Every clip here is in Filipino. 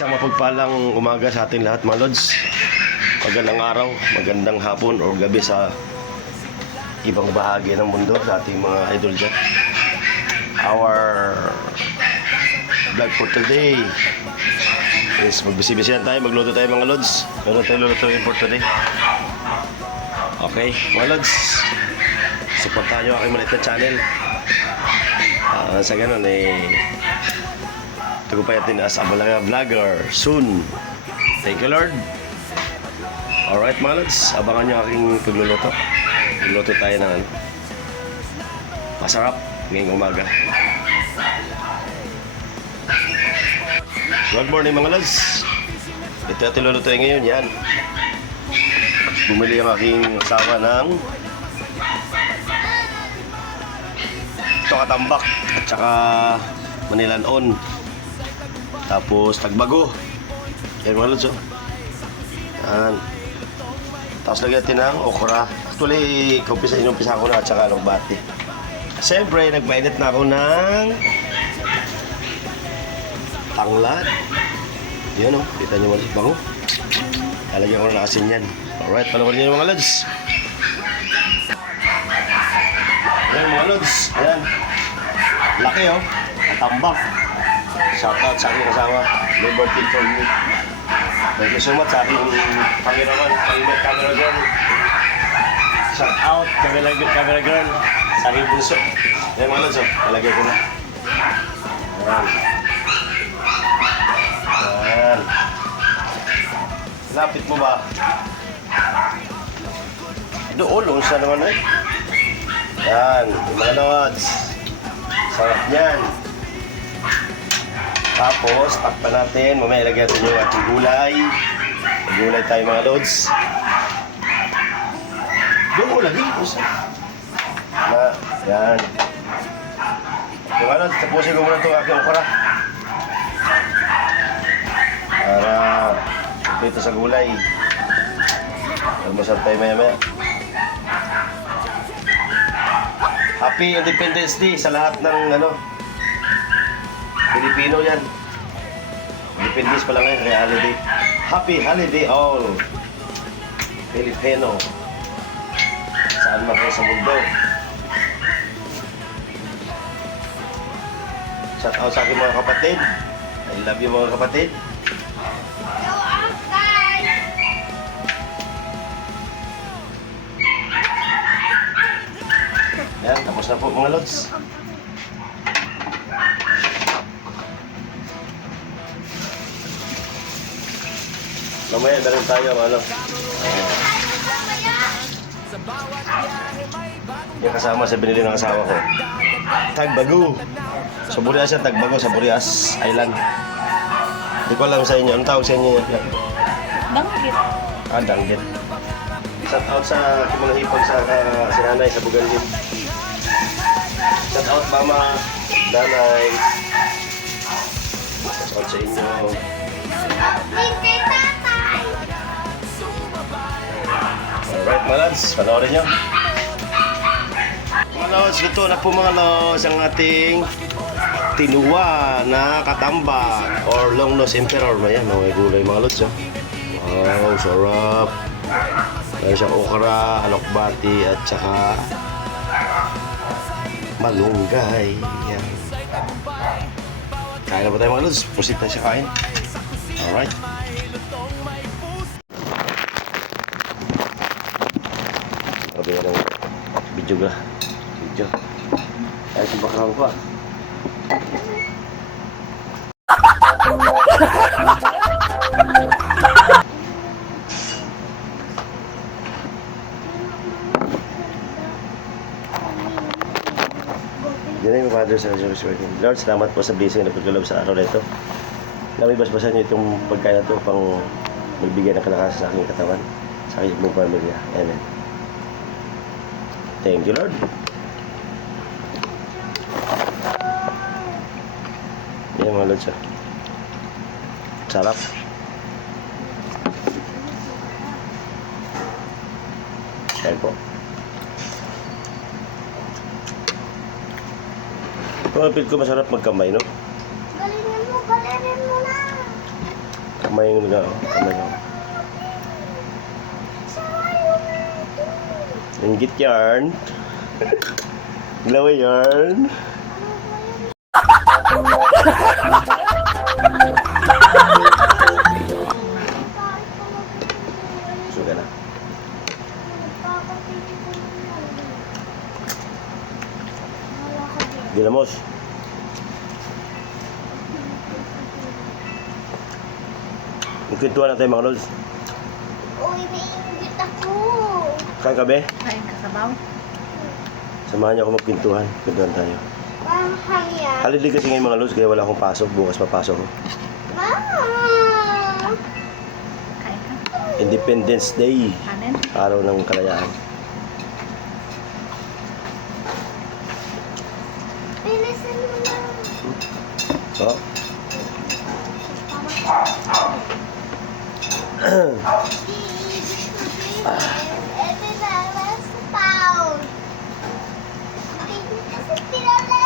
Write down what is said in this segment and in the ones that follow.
Isang mapagpalang umaga sa ating lahat mga lods. Magandang araw, magandang hapon o gabi sa ibang bahagi ng mundo sa ating mga idol dyan. Our vlog for today is magbisi-bisihan tayo, magluto tayo mga lods. Meron tayo lulutuin for today. Okay, mga lods, supportahan nyo aking maliit na channel. Sa ganun tagumpayan as a vlogger soon. Thank you Lord. Alright mga lods, abangan nyo aking pagluluto. Pagluluto tayo ng masarap ngayong umaga. Good morning mga lods. Ito at ilulutuin ngayon yan. Bumili ang aking asawa ng katambak at saka manilanon. Tapos tagbago. Yan mga lods, oh. Yan. Tapos lagyan natin ng okra. Actually, inumpisa ko na at saka alugbati. Siyempre, nagpainit na ako ng tanglad. Yan, oh. Kita nyo mga bango. Lalagyan ko na asin yan. Alright, panoorin nyo mga lods. Ayan mga lods. Ayan. Laki, oh. Katambak. Shoutout sa aking kasama, Liberty for me. Thank you so much sa aking Panginoon, camera girl. Shoutout, camera girl, sa aking bunso. Ayan mga lods, nalagay ko na. Ayan. Ayan. Lapit mo ba? Doon, sa naman eh. Ayan, mga lods. Sarap niyan. Tapos, takpan natin. Mamaya ilagay natin yung ating gulay. Gulay tayo mga lods. Doon mo lagi. Yan. Yung mga lods, tapusin ko muna itong aking okra. Para dito sa gulay. Almusal tayo maya. Happy Independence Day sa lahat ng Pilipino yan. Independence pa lang ngayon, kaya holiday. Happy holiday all Filipino. Saan man kayo sa mundo. Shout out sa aking mga kapatid. I love you mga kapatid. Yan, tapos na po mga lods. Mamaya na rin tayo, yung kasama sa binili ng asawa ko. Tagbago. Sa Burias yan, Tagbago sa Burias Island. Hindi ko alam sa inyo. Anong tawag sa inyo yan? Danggit. Danggit. Shout out sa mga hipag sa sinanay sa Buganlit. Shout out mama, nanay. Shout out sa inyo. Alright mga lods, panoorin nyo. Mga lods, luto na po mga lods ang ating tinuwa na katambak or long nose emperor. Ayan, may gulay mga lods. Wow, sarap. Meron siyang okra, alokbati at saka malunggay. Ayan. Kain na po tayo mga lods. Proceed tayo sa kain. Alright. Sabi ka ng video ka. Video. Ay, sa background ko Yan ay mga Father sa Jesus. Lord, salamat po sa blessing na pagkalob sa araw na ito. Namibas-basan niyo itong pagkain na ito pang magbigay ng kalakasan sa aking katawan, sa aking buong pamilya. Amen. Thank you, Lord. Yan mga Lord. Sarap. Ayan po. Pagpapit ko masarap magkamay, no? Galinin mo na. Kamay yung kamay lang. Inggit yarn. Glawa yarn. Suga na. Ginamos. Magkwentuhan na tayo mga lods. Uy, naiingit ako. Kain ka be? Kain ka sabaw. Samahan niyo ako magkwentuhan. Kwentuhan tayo. Parang hangya. Holiday kasi ngayon mga lods, kaya wala akong pasok. Bukas papasok ko. Mama! Kain ka. Independence Day. Kanin. Araw ng kalayaan. Bilisan mo na. So, Ito na, last pound. Kasi tinala.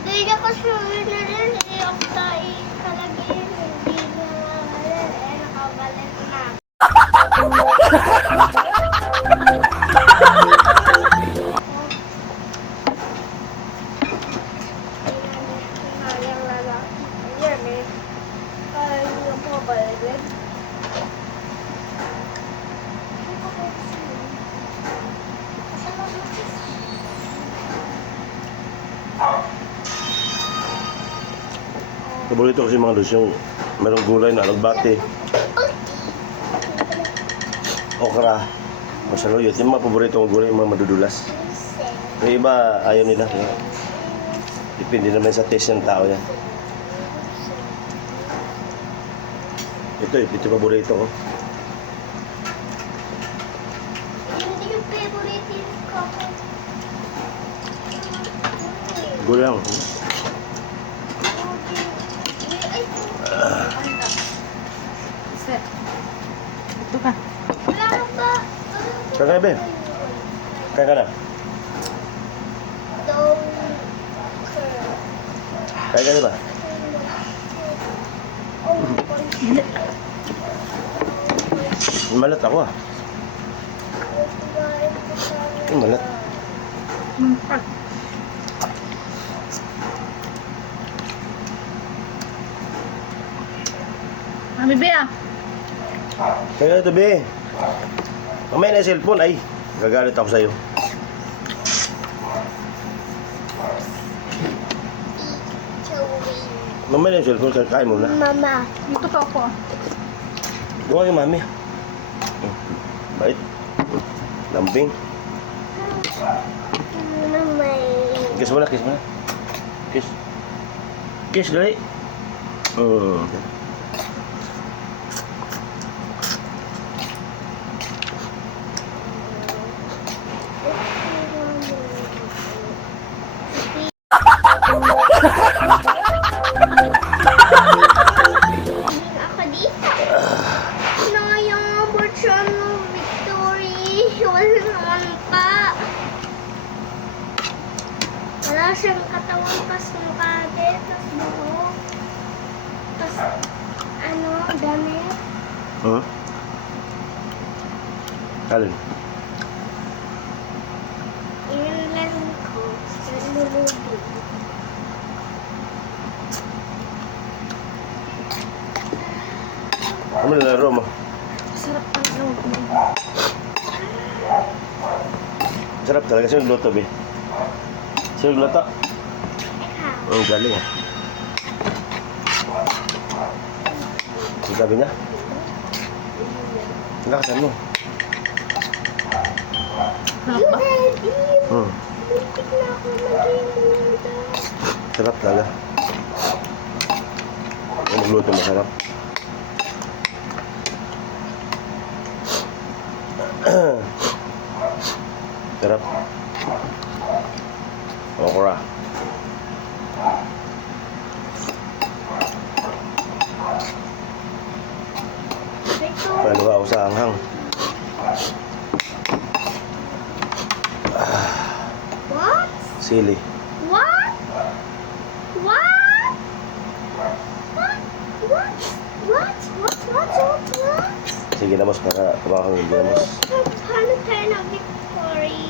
Hindi na kasi rin. Hindi ako tayo kalagin. Hindi na nakabalik na. paborito kasi mga lods yung merong gulay na alugbate, okra, masaluyot. Yung mga paborito kong gulay, yung mga madudulas. Yung iba, ayaw nila. Kaya, depende naman sa taste ng tao yan. Ito paborito ko. Hindi yung favorite ko. Gulay lang. Set. Ito ka. Wala ka ba? Kain ka be? Kain ka na? Kain ka na ba? Malat ako ah. Malat. Mami Bea. Kaya ito, be. Mamaya na yung cellphone. Ay, gagalit ako sa'yo. Mamaya na yung cellphone. Kain mo na. Mama. Ito ka ako. Gawa yung mami. Bait. Lambing. Mama. Kiss mo na, kiss mo na. Kiss. Kiss, dali. Ako dito. Ano yung version ng Victory? Wala naman pa. Wala siyang katawan pas ng kade. Tas buhok. Tas ano, damit. Huh? Alin? Yun lang ko. Nalulubi. Ano nalaro mo? Sarap pang loob mo. Sarap talaga. Sino nagluto, be? Sino nagluto? Ikaw. Ang galing ah. Ang sabi niya? Lakasan mo. Sarap ba? Ready? Hmm. Muntik na ako mag-inuda. Sarap talaga. Ang magluto masarap. Sarap. Okra. Ito. Paluwa ako sa anghang. What? Sili. What? What? Sige, ginamos para kumakang ginamos. Paano tayo na Victory?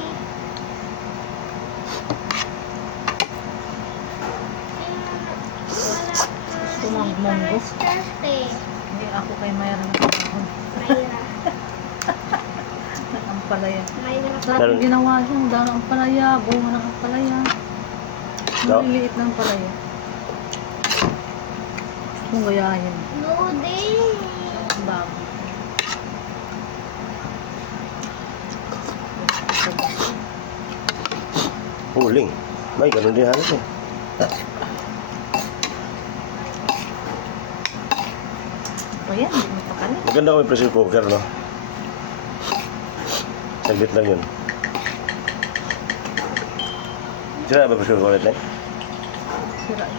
Tumangmonggo. Birthday. Hindi ako kay Mayra na kahapon. Mayra. Ang palaya. Mayra pa. Sarap yung ginawa siya. Ang dami ng palaya. Bunga ng palaya. No? Maliliit ng palaya. Kung gayahin. Loading. Ang bago. Huling. May, ganun din halos eh. O yan, hindi mo pakalit. Maganda ko yung pressure cooker, no? Saglit lang yun. Sira ba pressure cooker ulit, Sira.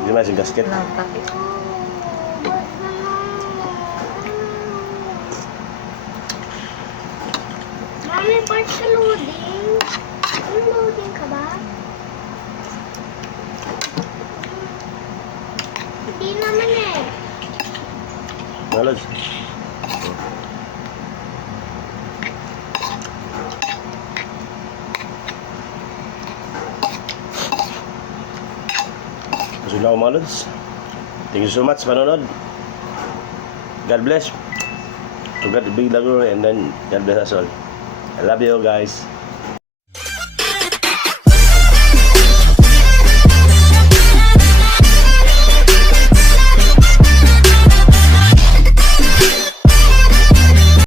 Hindi naman yung gasket. Wala ang takip. Mami, part sa loading. Ano loading ka ba? Hindi naman eh. Halos. Busog na ako mga lods. Thank you so much sa panonood. God bless. To God be the glory and then God bless us all. I love you guys.